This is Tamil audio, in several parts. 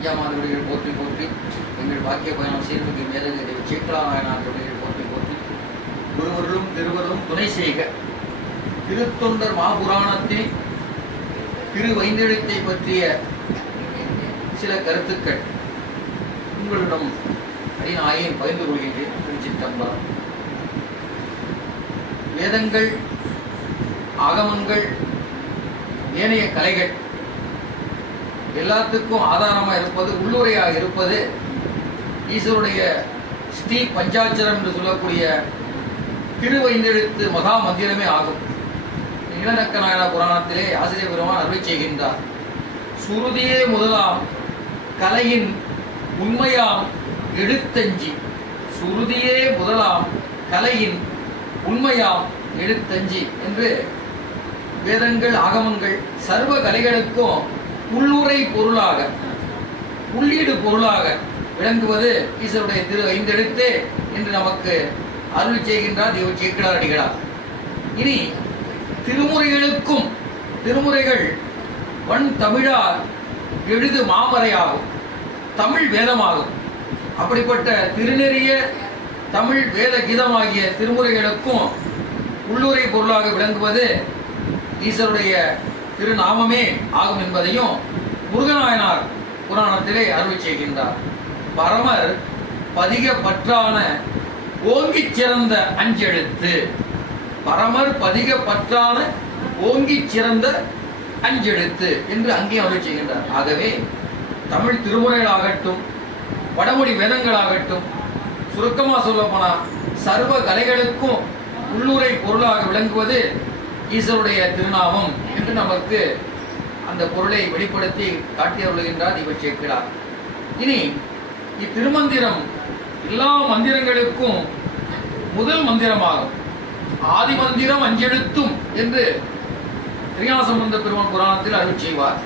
ஐயாமாதவடிகள் போற்றி போற்றி, எங்கள் பாக்கிய பயணம் சீர்மிகு மேதகு சேக்கலாநாயனாதவடிகள் போற்றி போற்றி, குருவர்களும் திருவரும் துணை செய்க. திருத்தொண்டர் மாபுராணத்தில் திருவைந்தெழுத்தை பற்றிய சில கருத்துக்கள் உங்களிடம் அடிநாயேன் பகிர்ந்து கொள்கின்றேன். திருச்சிற்றம்பலம். வேதங்கள், ஆகமங்கள், ஏனைய கலைகள் எல்லாத்துக்கும் ஆதாரமாக இருப்பது, உள்ளுரையாக இருப்பது ஈஸ்வருடைய ஸ்ரீ பஞ்சாட்சரம் என்று சொல்லக்கூடிய திருவைந்தெழுத்து மகா மந்திரமே ஆகும். இளநக்க நாயனா புராணத்திலே ஆசிரியர் பெருமான் அருளை செய்கின்றார். சுருதியே முதலாம் கலையின் உண்மையாம் எழுத்தஞ்சி. சுருதியே முதலாம் கலையின் உண்மையாம் எழுத்தஞ்சி என்று வேதங்கள், ஆகமங்கள் சர்வ கலைகளுக்கும் உள்ளுரை பொருளாக, உள்ளீடு பொருளாக விளங்குவது ஈஸ்வருடைய திரு ஐந்தெழுத்தே என்று நமக்கு அருள் செய்கின்றார் தெய்வ சேக்கிழார் அடிகளார். இனி திருமுறைகளுக்கும், திருமுறைகள் வன் தமிழார் எழுது மாமறையாகும், தமிழ் வேதமாகும். அப்படிப்பட்ட திருநெறிய தமிழ் வேத கீதமாகிய திருமுறைகளுக்கும் உள்ளுரை பொருளாக விளங்குவது ஈஸ்வருடைய திருநாமமே ஆகும் என்பதையும் முருகநாயனார் புராணத்திலே அருள் செய்கின்றார். பரமர் பதிக பற்றான ஓங்கிச் சிறந்த அஞ்செழுத்து. பரமர் பதிக பற்றான ஓங்கிச் சிறந்த அஞ்செழுத்து என்று அங்கே அருள் செய்கின்றார். ஆகவே தமிழ் திருமுறைகளாகட்டும், வடமொழி வேதங்களாகட்டும், சுருக்கமாக சொல்லப்போனால் சர்வ கலைகளுக்கும் உள்ளுரை பொருளாக விளங்குவது ஈஸ்வருடைய திருநாமம் என்று நமக்கு அந்த பொருளை வெளிப்படுத்தி காட்டி அருள்கின்றார் தெய்வ சேக்கிழார். இனி இத்திருமந்திரம் எல்லா மந்திரங்களுக்கும் முதல் மந்திரமாகும். ஆதி மந்திரம் அஞ்செழுத்தும் என்று திருஞானசம்பந்த பெருமான் புராணத்தில் அருள் செய்வார்.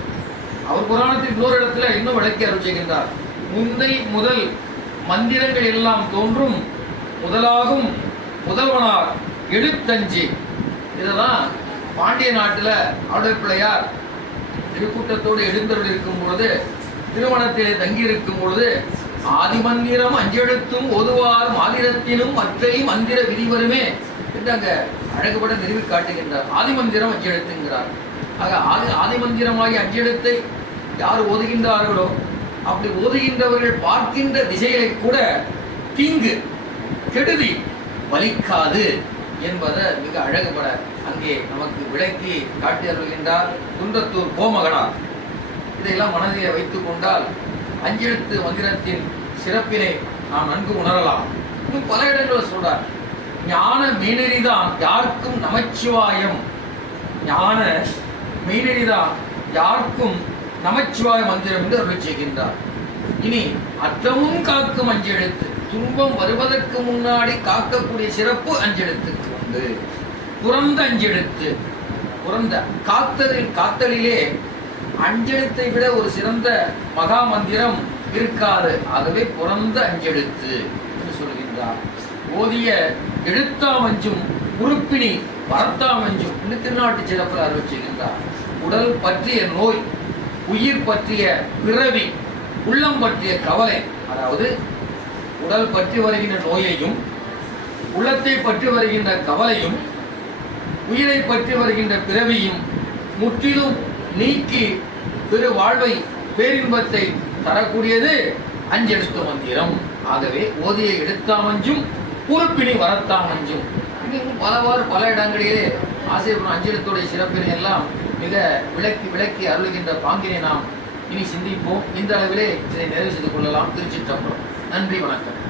அவர் புராணத்தில் இன்னொரு இடத்துல இன்னும் விளக்கி அருள் செய்கின்றார். முந்தை முதல் மந்திரங்கள் எல்லாம் தோன்றும் முதலாகும் முதல்வனார் எழுத்தஞ்சி. இதுதான் பாண்டிய நாட்டில் ஆளுநர் பிள்ளையார் திருக்கூட்டத்தோடு எழுந்தருள் இருக்கும் பொழுது, திருமணத்திலே தங்கியிருக்கும் பொழுது, ஆதிமந்திரம் அஞ்செழுத்தும் ஒதுவார் மாதிரத்திலும் மற்றை மந்திர விதிவருமே என்று அங்க அழகுபட நிறுவி காட்டுகின்றார். ஆதிமந்திரம் அஞ்செழுத்துங்கிறார். ஆக ஆதிமந்திரமாகிய அஞ்செழுத்தை யார் ஓதுகின்றார்களோ அப்படி ஓதுகின்றவர்கள் பார்க்கின்ற திசைகளை கூட தீங்கு, கெடுதி வலிக்காது என்பதை மிக அழகுபட அங்கே நமக்கு விளக்கி காட்டி அருள்கின்றார் குன்றத்தூர் கோமகனார். இதையெல்லாம் மனதிலே வைத்துக் கொண்டால் அஞ்செழுத்து மந்திரத்தின் சிறப்பினை நாம் நன்கு உணரலாம். இன்னும் பல இடங்களில் சொல்றார். ஞான மெய்நெறிதான் யாருக்கும் நமச்சிவாயம். ஞான மெய்நெறிதான் யாருக்கும் நமச்சிவாய மந்திரம் என்று அருள் செய்கின்றார். இனி அற்றமும் காக்கும் அஞ்செழுத்து. துன்பம் வருவதற்கு முன்னாடி காக்கக்கூடிய சிறப்பு அஞ்செழுத்துக்கு உண்டு. புறந்த அஞ்செழுத்து. புறந்த காத்தலிலே அஞ்செழுத்தை விட ஒரு சிறந்த மகா மந்திரம் இருக்காது. ஆகவே புறந்த அஞ்செழுத்து என்று சொல்கின்றார். ஓதிய எழுத்தாமஞ்சும் உறுப்பினி வரத்தாமஞ்சும் என்று திருநாட்டு சிறப்பில் அருள் செய்கின்றார். உடல் பற்றிய நோய், உயிர் பற்றிய பிறவி, உள்ளம் பற்றிய கவலை, அதாவது உடல் பற்றி வருகின்ற நோயையும், உள்ளத்தை பற்றி வருகின்ற கவலையும், உயிரை பற்றி வருகின்ற பிறவியும் முற்றிலும் நீக்கி பெரு வாழ்வை, பேரின்பத்தை தரக்கூடியது அஞ்செழுத்து மந்திரம். ஆகவே ஓதிய எழுத்தாமஞ்சும் உறுப்பினி வரத்தாமஞ்சும். இன்னும் பல இடங்களிலே ஆசிரியர் அஞ்செழுத்துடைய சிறப்பினை எல்லாம் மிக விளக்கி அருளுகின்ற பாங்கினை நாம் இனி சிந்திப்போம். இந்த அளவிலே இதை நிறைவு செய்து கொள்ளலாம். திருச்சிற்றம்பலம். நன்றி, வணக்கம்.